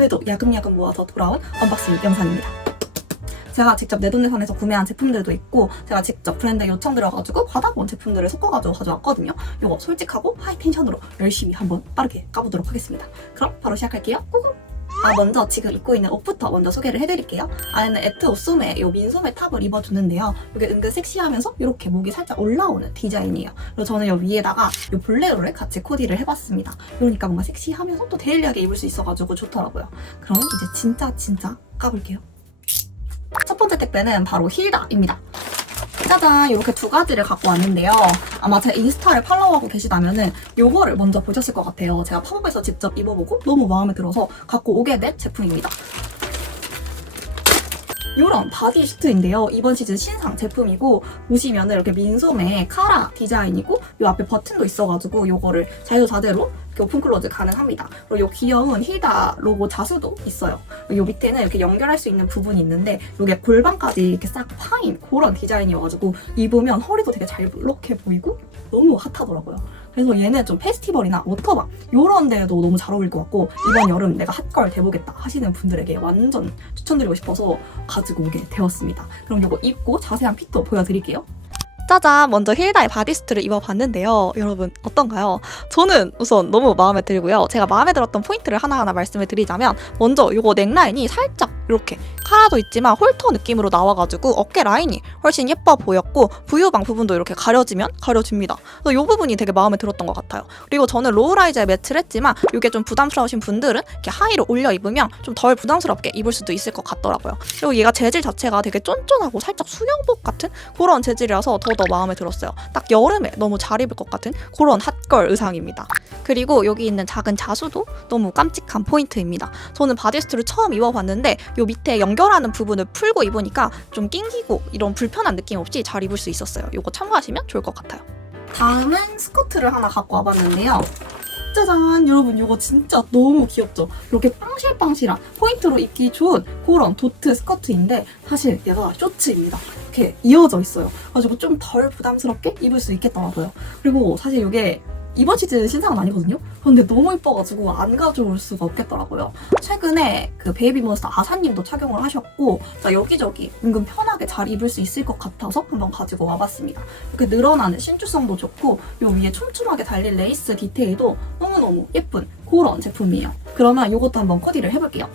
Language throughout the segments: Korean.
오늘도 야금야금 모아서 돌아온 언박싱 영상입니다. 제가 직접 내돈내산해서 구매한 제품들도 있고 제가 직접 브랜드 요청 드려가지고 받아본 제품들을 섞어가지고 가져왔거든요. 이거 솔직하고 하이텐션으로 열심히 한번 빠르게 까보도록 하겠습니다. 그럼 바로 시작할게요. 꾸꾸 아 먼저 지금 입고 있는 옷부터 먼저 소개를 해드릴게요. 안에는 에트 옷소매 이 민소매 탑을 입어주는데요. 이게 은근 섹시하면서 이렇게 목이 살짝 올라오는 디자인이에요. 그리고 저는 이 위에다가 이 볼레로를 같이 코디를 해봤습니다. 그러니까 뭔가 섹시하면서 또 데일리하게 입을 수 있어가지고 좋더라고요. 그럼 이제 진짜 진짜 까볼게요. 첫 번째 택배는 바로 힐다입니다 짜잔 이렇게 두 가지를 갖고 왔는데요. 아마 제 인스타를 팔로우하고 계시다면은 요거를 먼저 보셨을 것 같아요. 제가 팝업에서 직접 입어보고 너무 마음에 들어서 갖고 오게 된 제품입니다 이런 바디 슈트인데요. 이번 시즌 신상 제품이고 보시면은 이렇게 민소매 카라 디자인이고 이 앞에 버튼도 있어가지고 이거를 자유자재로 이렇게 오픈 클로즈 가능합니다. 그리고 이 귀여운 힐다 로고 자수도 있어요. 이 밑에는 이렇게 연결할 수 있는 부분이 있는데 이게 골반까지 이렇게 싹 파인 그런 디자인이어가지고 입으면 허리도 되게 잘 블록해 보이고 너무 핫하더라고요. 그래서 얘는 좀 페스티벌이나 워터밤 이런 데에도 너무 잘 어울릴 것 같고 이번 여름 내가 핫걸 돼보겠다 하시는 분들에게 완전 추천드리고 싶어서 가지고 오게 되었습니다. 그럼 이거 입고 자세한 핏도 보여드릴게요. 짜잔! 먼저 힐다의 바디스트를 입어봤는데요. 여러분, 어떤가요? 저는 우선 너무 마음에 들고요. 제가 마음에 들었던 포인트를 하나하나 말씀을 드리자면, 먼저 이거 넥라인이 살짝 이렇게 카라도 있지만 홀터 느낌으로 나와가지고 어깨 라인이 훨씬 예뻐 보였고, 부유방 부분도 이렇게 가려지면 가려집니다. 그래서 이 부분이 되게 마음에 들었던 것 같아요. 그리고 저는 로우라이즈에 매치를 했지만, 이게 좀 부담스러우신 분들은 이렇게 하의로 올려 입으면 좀 덜 부담스럽게 입을 수도 있을 것 같더라고요. 그리고 얘가 재질 자체가 되게 쫀쫀하고 살짝 수영복 같은 그런 재질이라서 더더 마음에 들었어요. 딱 여름에 너무 잘 입을 것 같은 그런 핫걸 의상입니다. 그리고 여기 있는 작은 자수도 너무 깜찍한 포인트입니다. 저는 바디스트를 처음 입어봤는데 요 밑에 연결 하는 부분을 풀고 입으니까 좀 낑기고 이런 불편한 느낌 없이 잘 입을 수 있었어요. 이거 참고하시면 좋을 것 같아요. 다음은 스커트를 하나 갖고 와봤는데요. 짜잔 여러분 이거 진짜 너무 귀엽죠? 이렇게 빵실빵실한 포인트로 입기 좋은 그런 도트 스커트인데 사실 얘가 쇼츠입니다. 이렇게 이어져 있어요. 가지고 좀 덜 부담스럽게 입을 수 있겠더라고요. 그리고 사실 이게 이번 시즌 신상은 아니거든요. 근데 너무 이뻐가지고 안 가져올 수가 없겠더라고요. 최근에 그 베이비몬스터 아사님도 착용을 하셨고 자 여기저기 은근 편하게 잘 입을 수 있을 것 같아서 한번 가지고 와봤습니다. 이렇게 늘어나는 신축성도 좋고 요 위에 촘촘하게 달린 레이스 디테일도 너무너무 예쁜 그런 제품이에요. 그러면 이것도 한번 코디를 해볼게요.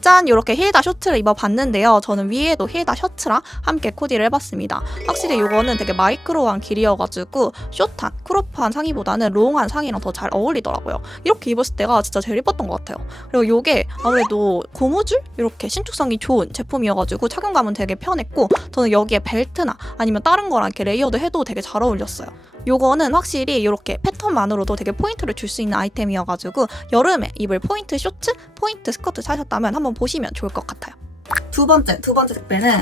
짠! 이렇게 힐다 셔츠를 입어봤는데요. 저는 위에도 힐다 셔츠랑 함께 코디를 해봤습니다. 확실히 이거는 되게 마이크로한 길이어가지고 숏한, 크롭한 상의보다는 롱한 상의랑 더 잘 어울리더라고요. 이렇게 입었을 때가 진짜 제일 예뻤던 것 같아요. 그리고 이게 아무래도 고무줄? 이렇게 신축성이 좋은 제품이어가지고 착용감은 되게 편했고 저는 여기에 벨트나 아니면 다른 거랑 이렇게 레이어드 해도 되게 잘 어울렸어요. 요거는 확실히 이렇게 패턴만으로도 되게 포인트를 줄 수 있는 아이템이어가지고 여름에 입을 포인트 쇼츠, 포인트 스커트 사셨다면 한번 보시면 좋을 것 같아요. 두 번째, 두 번째 택배는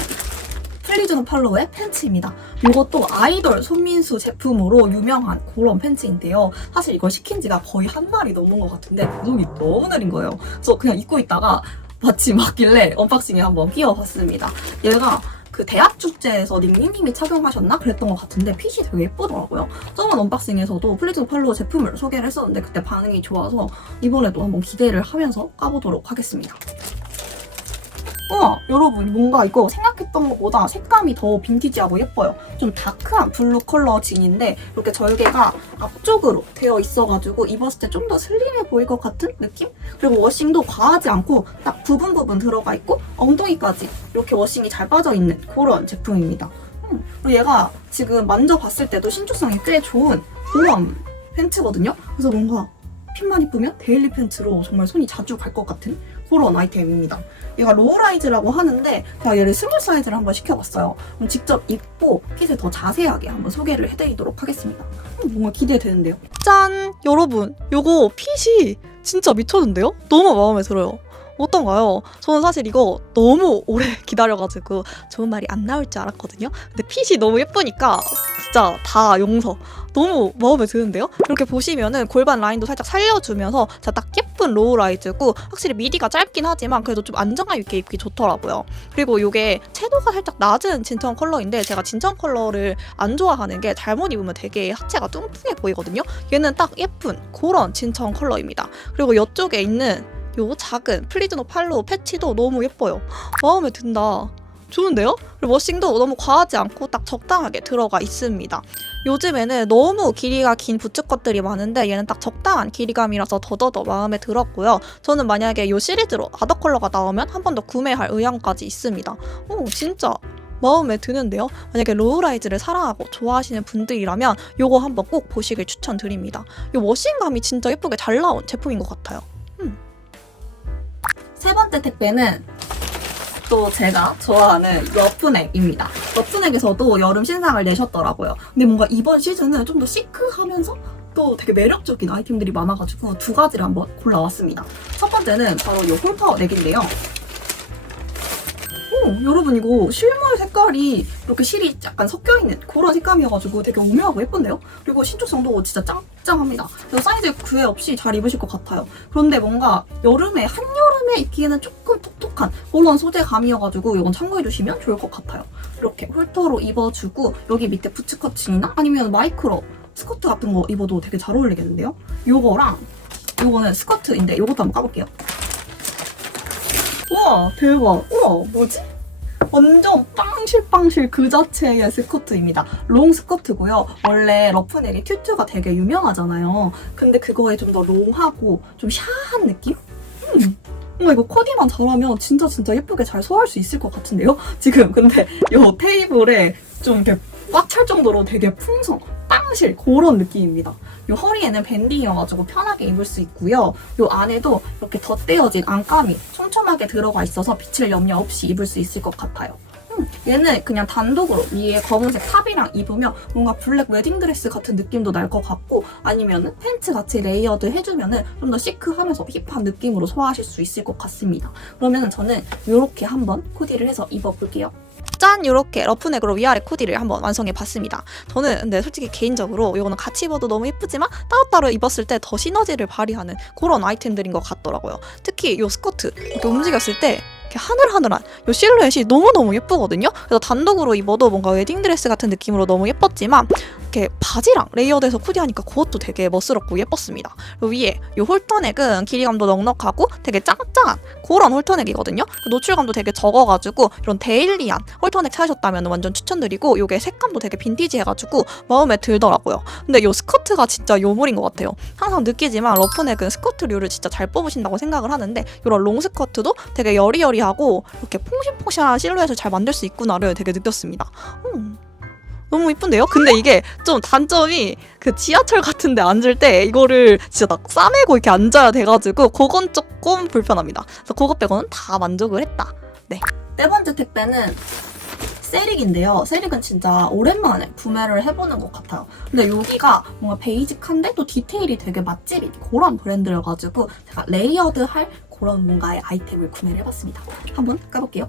플리즈노 팔로우의 팬츠입니다. 이것도 아이돌 손민수 제품으로 유명한 그런 팬츠인데요. 사실 이걸 시킨 지가 거의 한 달이 넘은 것 같은데 배송이 너무 느린 거예요. 그래서 그냥 입고 있다가 마침 왔길래 언박싱에 한번 끼워봤습니다. 얘가 그 대학 축제에서 닝닝님이 착용하셨나 그랬던 것 같은데 핏이 되게 예쁘더라고요. 저번 언박싱에서도 플리즈노 팔로우 제품을 소개를 했었는데 그때 반응이 좋아서 이번에도 한번 기대를 하면서 까보도록 하겠습니다. 우와 여러분 뭔가 이거 생각했던 것보다 색감이 더 빈티지하고 예뻐요. 좀 다크한 블루 컬러 진인데 이렇게 절개가 앞쪽으로 되어 있어가지고 입었을 때 좀 더 슬림해 보일 것 같은 느낌? 그리고 워싱도 과하지 않고 딱 부분 부분 들어가 있고 엉덩이까지 이렇게 워싱이 잘 빠져있는 그런 제품입니다. 음, 그리고 얘가 지금 만져봤을 때도 신축성이 꽤 좋은 그런 팬츠거든요? 그래서 뭔가 핏만 이쁘면 데일리 팬츠로 정말 손이 자주 갈 것 같은 그런 아이템입니다. 얘가 로우라이즈라고 하는데 제가 얘를 스몰 사이즈를 한번 시켜봤어요. 그럼 직접 입고 핏을 더 자세하게 한번 소개를 해드리도록 하겠습니다. 음, 뭔가 기대되는데요. 짠! 여러분, 요거 핏이 진짜 미쳤는데요? 너무 마음에 들어요. 어떤가요? 저는 사실 이거 너무 오래 기다려가지고 좋은 말이 안 나올 줄 알았거든요. 근데 핏이 너무 예쁘니까 진짜 다 용서. 너무 마음에 드는데요? 이렇게 보시면은 골반 라인도 살짝 살려주면서 딱 예쁜 로우 라이즈고 확실히 미디가 짧긴 하지만 그래도 좀 안정감 있게 입기 좋더라고요. 그리고 이게 채도가 살짝 낮은 진청 컬러인데 제가 진청 컬러를 안 좋아하는 게 잘못 입으면 되게 하체가 뚱뚱해 보이거든요. 얘는 딱 예쁜 그런 진청 컬러입니다. 그리고 이쪽에 있는 요 작은 플리즈노 팔로우 패치도 너무 예뻐요. 마음에 든다. 좋은데요? 그리고 워싱도 너무 과하지 않고 딱 적당하게 들어가 있습니다. 요즘에는 너무 길이가 긴 부츠 것들이 많은데 얘는 딱 적당한 길이감이라서 더더더 마음에 들었고요. 저는 만약에 요 시리즈로 아더 컬러가 나오면 한 번 더 구매할 의향까지 있습니다. 오, 진짜 마음에 드는데요. 만약에 로우라이즈를 사랑하고 좋아하시는 분들이라면 요거 한번 꼭 보시길 추천드립니다. 요 워싱감이 진짜 예쁘게 잘 나온 제품인 것 같아요. 세 번째 택배는 또 제가 좋아하는 러프넥입니다. 러프넥에서도 여름 신상을 내셨더라고요. 근데 뭔가 이번 시즌은 좀 더 시크하면서 또 되게 매력적인 아이템들이 많아가지고 두 가지를 한번 골라왔습니다. 첫 번째는 바로 이 홀터 넥인데요. 오, 여러분 이거 실물 색깔이 이렇게 실이 약간 섞여있는 그런 색감이어가지고 되게 오묘하고 예쁜데요? 그리고 신축성도 진짜 짱짱합니다. 그래서 사이즈 구애 없이 잘 입으실 것 같아요. 그런데 뭔가 여름에 한여름에 입기에는 조금 톡톡한 그런 소재감이어가지고 이건 참고해주시면 좋을 것 같아요. 이렇게 홀터로 입어주고 여기 밑에 부츠커팅이나 아니면 마이크로 스커트 같은 거 입어도 되게 잘 어울리겠는데요? 요거랑 요거는 스커트인데 요것도 한번 까볼게요. 우와 대박 우와 뭐지? 완전 빵실빵실 그 자체의 스커트입니다. 롱 스커트고요. 원래 러프넥이 튜튜가 되게 유명하잖아요. 근데 그거에 좀 더 롱하고 좀 샤한 느낌? 음. 어머 이거 코디만 잘하면 진짜 진짜 예쁘게 잘 소화할 수 있을 것 같은데요? 지금 근데 요 테이블에 좀 이렇게 꽉 찰 정도로 되게 풍성, 빵실 그런 느낌입니다. 요 허리에는 밴딩이어가지고 편하게 입을 수 있고요. 요 안에도 이렇게 덧대어진 안감이 촘촘하게 들어가 있어서 빛을 염려 없이 입을 수 있을 것 같아요. 음, 얘는 그냥 단독으로 위에 검은색 탑이랑 입으면 뭔가 블랙 웨딩드레스 같은 느낌도 날 것 같고 아니면은 팬츠 같이 레이어드 해주면은 좀 더 시크하면서 힙한 느낌으로 소화하실 수 있을 것 같습니다. 그러면은 저는 이렇게 한번 코디를 해서 입어볼게요. 짠! 이렇게 러프넥으로 위아래 코디를 한번 완성해 봤습니다. 저는 근데 솔직히 개인적으로 이거는 같이 입어도 너무 예쁘지만 따로따로 입었을 때 더 시너지를 발휘하는 그런 아이템들인 것 같더라고요. 특히 이 스커트 이렇게 움직였을 때 이렇게 하늘하늘한 이 실루엣이 너무너무 예쁘거든요. 그래서 단독으로 입어도 뭔가 웨딩드레스 같은 느낌으로 너무 예뻤지만 이렇게 바지랑 레이어드해서 코디하니까 그것도 되게 멋스럽고 예뻤습니다. 위에 이 홀터넥은 길이감도 넉넉하고 되게 짱짱한 그런 홀터넥이거든요. 노출감도 되게 적어가지고 이런 데일리한 홀터넥 찾으셨다면 완전 추천드리고 이게 색감도 되게 빈티지해가지고 마음에 들더라고요. 근데 이 스커트가 진짜 요물인 것 같아요. 항상 느끼지만 러프넥은 스커트류를 진짜 잘 뽑으신다고 생각을 하는데 이런 롱 스커트도 되게 여리여리 하고 이렇게 퐁신퐁신한 실루엣을 잘 만들 수 있구나를 되게 느꼈습니다. 음. 너무 이쁜데요? 근데 이게 좀 단점이 그 지하철 같은 데 앉을 때 이거를 진짜 딱 싸매고 이렇게 앉아야 돼가지고 그건 조금 불편합니다. 그래서 그것 빼고는 다 만족을 했다. 네 번째 택배는 세릭인데요. 세릭은 진짜 오랜만에 구매를 해보는 것 같아요. 근데 여기가 뭔가 베이직한데 또 디테일이 되게 맛집인 그런 브랜드여가지고 제가 레이어드 할 그런 뭔가의 아이템을 구매를 해봤습니다. 한번 까볼게요.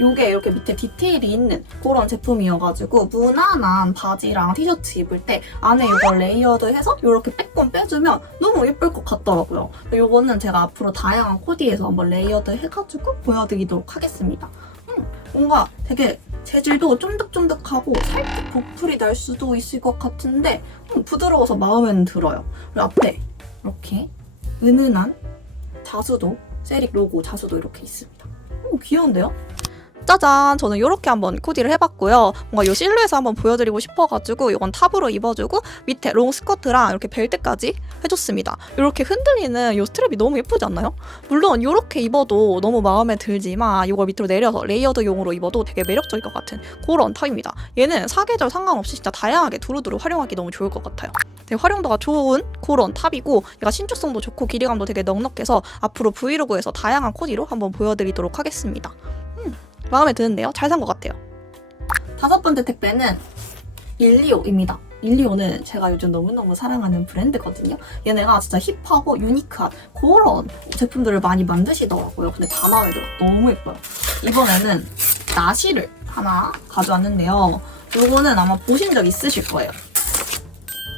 요게 이렇게 밑에 디테일이 있는 그런 제품이어가지고 무난한 바지랑 티셔츠 입을 때 안에 이걸 레이어드해서 이렇게 빼꼼 빼주면 너무 예쁠 것 같더라고요. 요거는 제가 앞으로 다양한 코디에서 한번 레이어드 해가지고 보여드리도록 하겠습니다. 음, 뭔가 되게 재질도 쫀득쫀득하고 살짝 보풀이 날 수도 있을 것 같은데 음, 부드러워서 마음에는 들어요. 앞에 이렇게 은은한 자수도 세릭 로고 자수도 이렇게 있습니다. 오, 귀여운데요? 짜잔! 저는 이렇게 한번 코디를 해봤고요. 뭔가 이 실루엣을 한번 보여드리고 싶어가지고 이건 탑으로 입어주고 밑에 롱 스커트랑 이렇게 벨트까지 해줬습니다. 이렇게 흔들리는 이 스트랩이 너무 예쁘지 않나요? 물론 이렇게 입어도 너무 마음에 들지만 이걸 밑으로 내려서 레이어드용으로 입어도 되게 매력적일 것 같은 그런 탑입니다. 얘는 사계절 상관없이 진짜 다양하게 두루두루 활용하기 너무 좋을 것 같아요. 되게 활용도가 좋은 그런 탑이고 얘가 신축성도 좋고 길이감도 되게 넉넉해서 앞으로 브이로그에서 다양한 코디로 한번 보여드리도록 하겠습니다. 음, 마음에 드는데요? 잘 산 것 같아요. 다섯 번째 택배는 일리오입니다. 일리오는 제가 요즘 너무너무 사랑하는 브랜드거든요. 얘네가 진짜 힙하고 유니크한 그런 제품들을 많이 만드시더라고요. 근데 다 마음에 들어. 너무 예뻐요. 이번에는 나시를 하나 가져왔는데요. 요거는 아마 보신 적 있으실 거예요.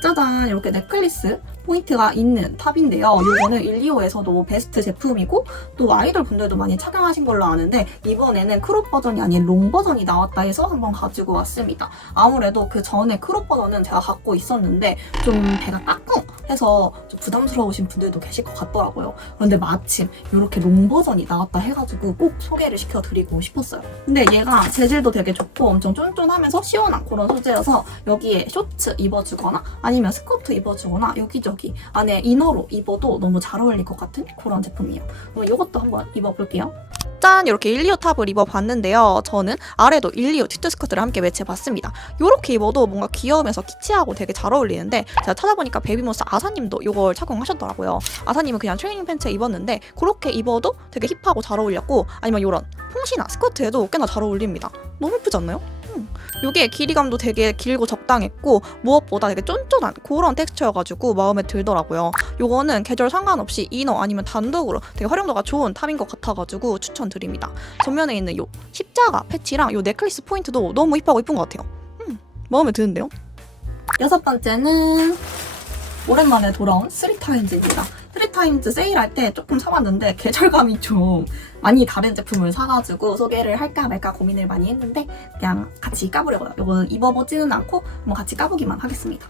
짜잔 이렇게 넥클리스 포인트가 있는 탑인데요. 이거는 일리오에서도 베스트 제품이고 또 아이돌 분들도 많이 착용하신 걸로 아는데 이번에는 크롭 버전이 아닌 롱 버전이 나왔다 해서 한번 가지고 왔습니다. 아무래도 그 전에 크롭 버전은 제가 갖고 있었는데 좀 배가 따끔 해서 좀 부담스러우신 분들도 계실 것 같더라고요. 그런데 마침 이렇게 롱 버전이 나왔다 해가지고 꼭 소개를 시켜드리고 싶었어요. 근데 얘가 재질도 되게 좋고 엄청 쫀쫀하면서 시원한 그런 소재여서 여기에 쇼츠 입어주거나 아니면 스커트 입어주거나 여기 저기 안에 이너로 입어도 너무 잘 어울릴 것 같은 그런 제품이에요. 그럼 이것도 한번 입어볼게요. 짠! 이렇게 125 탑을 입어봤는데요. 저는 아래도 125 튜트 스커트를 함께 매치해봤습니다. 이렇게 입어도 뭔가 귀여우면서 키치하고 되게 잘 어울리는데 제가 찾아보니까 베비모스 아사님도 이걸 착용하셨더라고요. 아사님은 그냥 트레이닝 팬츠에 입었는데 그렇게 입어도 되게 힙하고 잘 어울렸고 아니면 이런 퐁시나 스커트에도 꽤나 잘 어울립니다. 너무 예쁘지 않나요? 음. 이게 길이감도 되게 길고 적당했고 무엇보다 되게 쫀쫀한 그런 텍스처여가지고 마음에 들더라고요. 요거는 계절 상관없이 이너 아니면 단독으로 되게 활용도가 좋은 탑인 것 같아가지고 추천드립니다. 전면에 있는 요 십자가 패치랑 요 넥클리스 포인트도 너무 힙하고 이쁜 것 같아요. 음, 마음에 드는데요? 여섯 번째는 오랜만에 돌아온 스리타임즈입니다. 스리타임즈 세일할 때 조금 사봤는데 계절감이 좀 많이 다른 제품을 사가지고 소개를 할까 말까 고민을 많이 했는데 그냥 같이 까보려고요. 이거는 입어보지는 않고 한번 같이 까보기만 하겠습니다.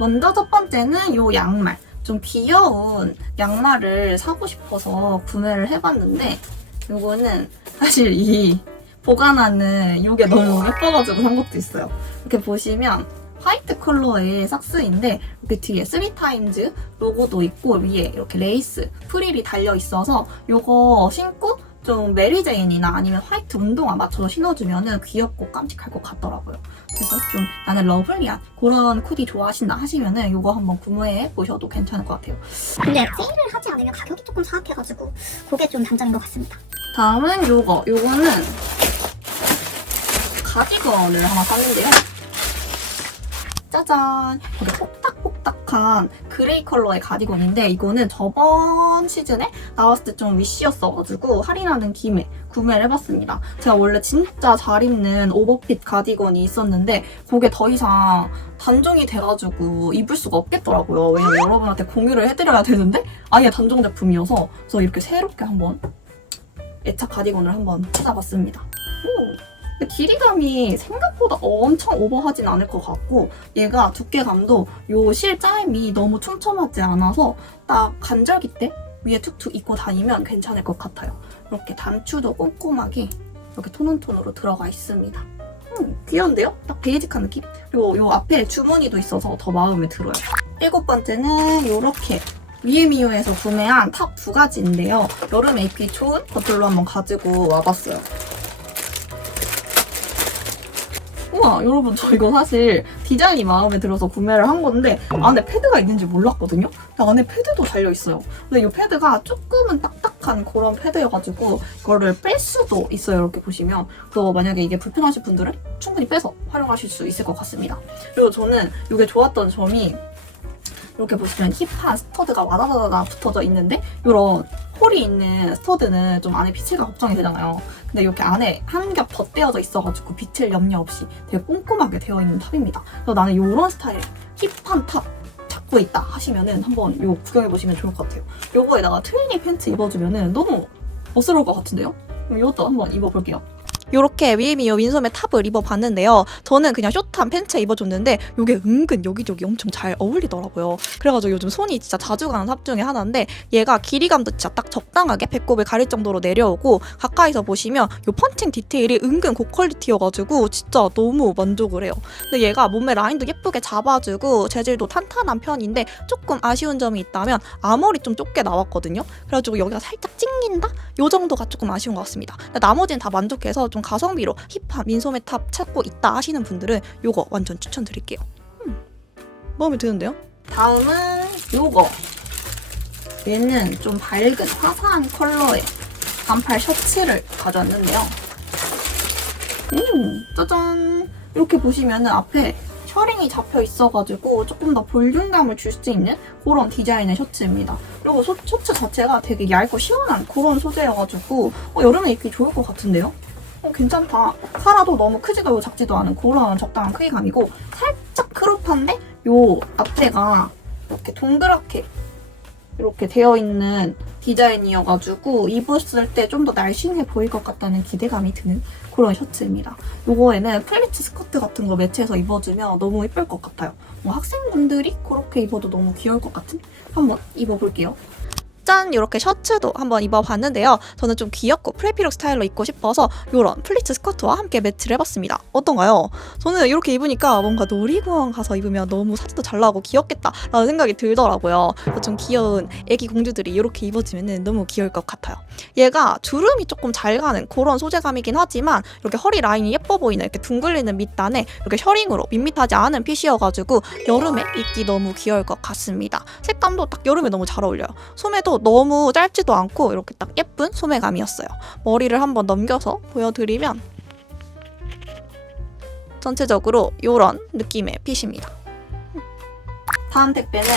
먼저 첫 번째는 요 양말. 좀 귀여운 양말을 사고 싶어서 구매를 해봤는데 요거는 사실 이 보관하는 이게 너무 예뻐가지고 산 것도 있어요. 이렇게 보시면 화이트 컬러의 삭스인데 이렇게 뒤에 3타임즈 로고도 있고 위에 이렇게 레이스 프릴이 달려 있어서 이거 신고 좀 메리제인이나 아니면 화이트 운동화 맞춰서 신어주면 귀엽고 깜찍할 것 같더라고요. 그래서 좀 나는 러블리한 그런 코디 좋아하신다 하시면은 이거 한번 구매해 보셔도 괜찮을 것 같아요. 근데 세일을 하지 않으면 가격이 조금 사악해가지고 그게 좀 단점인 것 같습니다. 다음은 요거. 요거는 가디건을 하나 샀는데요. 짜잔! 이게 뽁닥뽁닥한 그레이 컬러의 가디건인데 이거는 저번 시즌에 나왔을 때 좀 위시였어가지고 할인하는 김에 구매를 해봤습니다. 제가 원래 진짜 잘 입는 오버핏 가디건이 있었는데 그게 더 이상 단종이 돼가지고 입을 수가 없겠더라고요. 왜냐면 여러분한테 공유를 해드려야 되는데 아예 단종 제품이어서 그래서 이렇게 새롭게 한번 애착 가디건을 한번 찾아봤습니다. 오, 근데 길이감이 생각보다 엄청 오버하진 않을 것 같고 얘가 두께감도 요 실 짜임이 너무 촘촘하지 않아서 딱 간절기 때 위에 툭툭 입고 다니면 괜찮을 것 같아요. 이렇게 단추도 꼼꼼하게 이렇게 톤온톤으로 들어가 있습니다. 음, 귀여운데요? 딱 베이직한 느낌? 그리고 요 앞에 주머니도 있어서 더 마음에 들어요. 일곱 번째는 이렇게 위에미요에서 구매한 탑 두 가지인데요. 여름에 입기 좋은 것들로 한번 가지고 와봤어요. 우와 여러분 저 이거 사실 디자인이 마음에 들어서 구매를 한 건데 안에 패드가 있는지 몰랐거든요. 안에 패드도 달려 있어요. 근데 이 패드가 조금은 딱딱한 그런 패드여가지고 이거를 뺄 수도 있어요. 이렇게 보시면. 그래서 만약에 이게 불편하신 분들은 충분히 빼서 활용하실 수 있을 것 같습니다. 그리고 저는 이게 좋았던 점이 이렇게 보시면 힙한 스터드가 와다다다다 붙어져 있는데 이런 홀이 있는 스터드는 좀 안에 비칠까 걱정이 되잖아요. 근데 이렇게 안에 한 겹 덧대어져 있어가지고 비칠 염려 없이 되게 꼼꼼하게 되어 있는 탑입니다. 그래서 나는 이런 스타일 힙한 탑 찾고 있다 하시면은 한번 이거 구경해 보시면 좋을 것 같아요. 요거에다가 트레이닝 팬츠 입어주면은 너무 멋스러울 것 같은데요? 이것도 한번 입어볼게요. 요렇게 위에미요 윈솜의 탑을 입어봤는데요. 저는 그냥 숏한 팬츠에 입어줬는데 요게 은근 여기저기 엄청 잘 어울리더라고요. 그래가지고 요즘 손이 진짜 자주 가는 탑 중에 하나인데 얘가 길이감도 진짜 딱 적당하게 배꼽을 가릴 정도로 내려오고 가까이서 보시면 요 펀칭 디테일이 은근 고퀄리티여가지고 진짜 너무 만족을 해요. 근데 얘가 몸매 라인도 예쁘게 잡아주고 재질도 탄탄한 편인데 조금 아쉬운 점이 있다면 앞머리 좀 좁게 나왔거든요. 그래가지고 여기가 살짝 찡긴다? 요 정도가 조금 아쉬운 것 같습니다. 나머지는 다 만족해서 좀 가성비로 힙한 민소매 탑 찾고 있다 하시는 분들은 요거 완전 추천드릴게요. 음, 마음에 드는데요? 다음은 요거. 얘는 좀 밝은 화사한 컬러의 반팔 셔츠를 가져왔는데요. 음, 짜잔. 이렇게 보시면은 앞에 셔링이 잡혀 있어가지고 조금 더 볼륨감을 줄 수 있는 그런 디자인의 셔츠입니다. 그리고 소- 셔츠 자체가 되게 얇고 시원한 그런 소재여가지고 어, 여름에 입기 좋을 것 같은데요? 어, 괜찮다. 카라도 너무 크지도 작지도 않은 그런 적당한 크기감이고 살짝 크롭한데 요 앞에가 이렇게 동그랗게 이렇게 되어 있는 디자인이어가지고 입었을 때 좀 더 날씬해 보일 것 같다는 기대감이 드는 그런 셔츠입니다. 요거에는 플리츠 스커트 같은 거 매치해서 입어주면 너무 예쁠 것 같아요. 뭐 학생분들이 그렇게 입어도 너무 귀여울 것 같은? 한번 입어볼게요. 짠! 이렇게 셔츠도 한번 입어봤는데요. 저는 좀 귀엽고 프레피룩 스타일로 입고 싶어서 이런 플리츠 스커트와 함께 매치를 해봤습니다. 어떤가요? 저는 이렇게 입으니까 뭔가 놀이공원 가서 입으면 너무 사진도 잘 나오고 귀엽겠다라는 생각이 들더라고요. 좀 귀여운 애기 공주들이 이렇게 입어주면 너무 귀여울 것 같아요. 얘가 주름이 조금 잘 가는 그런 소재감이긴 하지만 이렇게 허리 라인이 예뻐 보이는 이렇게 둥글리는 밑단에 이렇게 셔링으로 밋밋하지 않은 핏이어가지고 여름에 입기 너무 귀여울 것 같습니다. 색감도 딱 여름에 너무 잘 어울려요. 소매도 너무 짧지도 않고 이렇게 딱 예쁜 소매감이었어요. 머리를 한번 넘겨서 보여드리면 전체적으로 이런 느낌의 핏입니다. 다음 택배는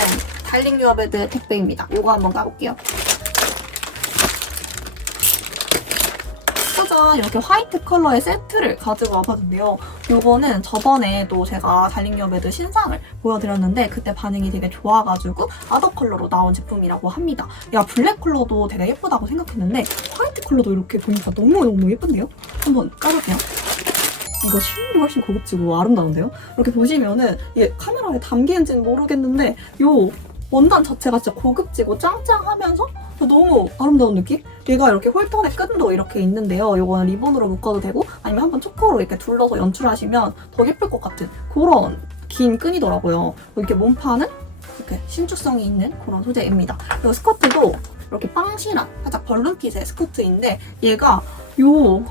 달링 유어베드 택배입니다. 요거 한번 까볼게요. 짜잔 이렇게 화이트 컬러의 세트를 가지고 와봤는데요. 요거는 저번에도 제가 달링 유어베드 신상을 보여드렸는데 그때 반응이 되게 좋아가지고 아더 컬러로 나온 제품이라고 합니다. 야 블랙 컬러도 되게 예쁘다고 생각했는데 화이트 컬러도 이렇게 보니까 너무너무 예쁜데요? 한번 까볼게요. 이거 실물이 훨씬 고급지고 아름다운데요? 이렇게 보시면은 이게 카메라에 담기는지는 모르겠는데 요 원단 자체가 진짜 고급지고 짱짱하면서 너무 아름다운 느낌? 얘가 이렇게 홀턴에 끈도 이렇게 있는데요. 요거는 리본으로 묶어도 되고 아니면 한번 초커로 이렇게 둘러서 연출하시면 더 예쁠 것 같은 그런 긴 끈이더라고요. 이렇게 몸판은 이렇게 신축성이 있는 그런 소재입니다. 그리고 스커트도 이렇게 빵실한 살짝 벌룬핏의 스커트인데 얘가 요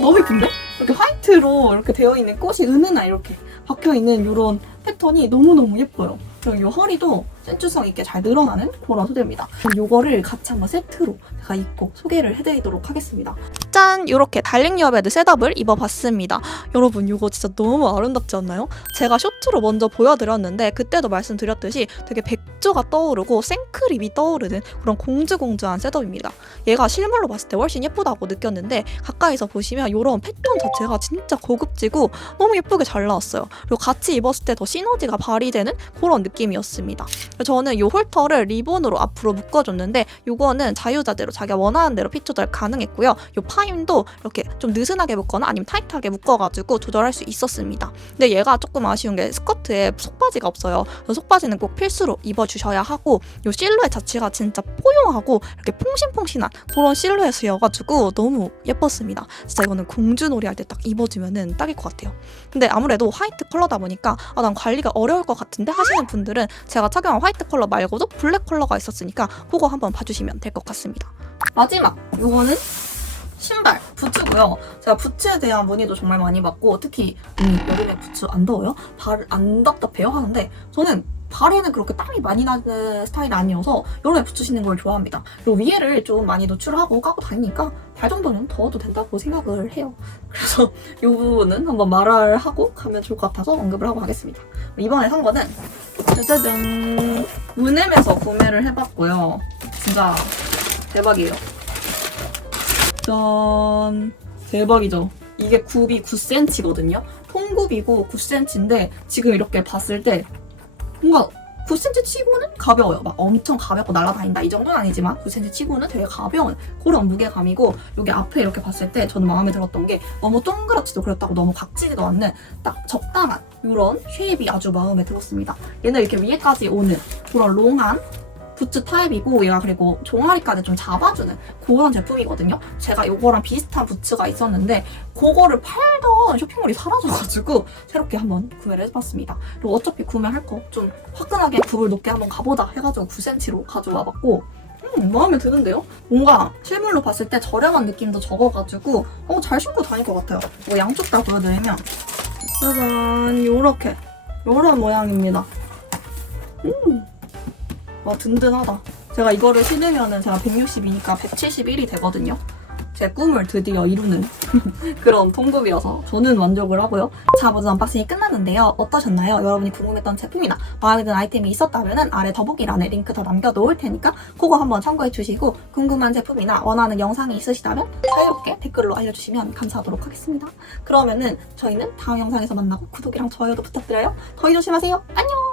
너무 예쁜데? 이렇게 화이트로 이렇게 되어 있는 꽃이 은은한 이렇게 박혀 있는 이런 패턴이 너무너무 예뻐요. 그리고 이 허리도 센추성 있게 잘 늘어나는 그런 소재입니다. 이거를 같이 한번 세트로 제가 입고 소개를 해드리도록 하겠습니다. 짠! 이렇게 달링 여베드 셋업을 입어봤습니다. 여러분 이거 진짜 너무 아름답지 않나요? 제가 쇼트로 먼저 보여드렸는데 그때도 말씀드렸듯이 되게 백조가 떠오르고 생크림이 떠오르는 그런 공주공주한 셋업입니다. 얘가 실물로 봤을 때 훨씬 예쁘다고 느꼈는데 가까이서 보시면 이런 패턴 자체가 진짜 고급지고 너무 예쁘게 잘 나왔어요. 그리고 같이 입었을 때 더 시너지가 발휘되는 그런 느낌이었습니다. 저는 이 홀터를 리본으로 앞으로 묶어줬는데 이거는 자유자재로 자기가 원하는 대로 핏 조절 가능했고요. 이 파임도 이렇게 좀 느슨하게 묶거나 아니면 타이트하게 묶어가지고 조절할 수 있었습니다. 근데 얘가 조금 아쉬운 게 스커트에 속바지가 없어요. 속바지는 꼭 필수로 입어주셔야 하고 이 실루엣 자체가 진짜 포용하고 이렇게 퐁신퐁신한 그런 실루엣이어가지고 너무 예뻤습니다. 진짜 이거는 공주놀이 할 때 딱 입어주면은 딱일 것 같아요. 근데 아무래도 화이트 컬러다 보니까 아, 난 관리가 어려울 것 같은데 하시는 분들은 제가 착용한 화이트 컬러 말고도 블랙 컬러가 있었으니까 그거 한번 봐주시면 될 것 같습니다. 마지막 이거는 신발 부츠고요. 제가 부츠에 대한 문의도 정말 많이 받고 특히 음, 여름에 부츠 안 더워요? 발 안 답답해요? 하는데 저는 발에는 그렇게 땀이 많이 나는 스타일이 아니어서 여름에 부츠 신는 걸 좋아합니다. 그리고 위에를 좀 많이 노출하고 까고 다니니까 발 정도는 더워도 된다고 생각을 해요. 그래서 이 부분은 한번 말을 하고 가면 좋을 것 같아서 언급을 하고 가겠습니다. 이번에 산 거는 짜자잔 문엠에서 구매를 해봤고요. 진짜 대박이에요. 짠. 대박이죠. 이게 굽이 9cm거든요. 통굽이고 9cm인데 지금 이렇게 봤을 때 뭔가 9cm 치고는 가벼워요. 막 엄청 가볍고 날아다닌다 이 정도는 아니지만 9cm 치고는 되게 가벼운 그런 무게감이고 여기 앞에 이렇게 봤을 때 저는 마음에 들었던 게 너무 동그랗지도 그렇다고 너무 각지지도 않는 딱 적당한 이런 쉐입이 아주 마음에 들었습니다. 얘는 이렇게 위에까지 오는 그런 롱한 부츠 타입이고 얘가 그리고 종아리까지 좀 잡아주는 그런 제품이거든요. 제가 이거랑 비슷한 부츠가 있었는데 그거를 팔던 쇼핑몰이 사라져가지고 새롭게 한번 구매를 해봤습니다. 그리고 어차피 구매할 거 좀 화끈하게 굽을 높게 한번 가보자 해가지고 9cm로 가져와봤고 음, 마음에 드는데요? 뭔가 실물로 봤을 때 저렴한 느낌도 적어가지고 어, 잘 신고 다닐 것 같아요. 뭐 양쪽 다 보여드리면 짜잔 요렇게 요런 모양입니다. 음. 와 든든하다. 제가 이거를 신으면은 제가 162니까 171이 되거든요. 제 꿈을 드디어 이루는 그런 통급이어서 저는 만족을 하고요. 자, 모두 언박싱이 끝났는데요. 어떠셨나요? 여러분이 궁금했던 제품이나 마음에 드는 아이템이 있었다면 아래 더보기란에 링크 더 남겨놓을 테니까 그거 한번 참고해 주시고 궁금한 제품이나 원하는 영상이 있으시다면 자유롭게 댓글로 알려주시면 감사하도록 하겠습니다. 그러면은 저희는 다음 영상에서 만나고 구독이랑 좋아요도 부탁드려요. 더위 조심하세요. 안녕!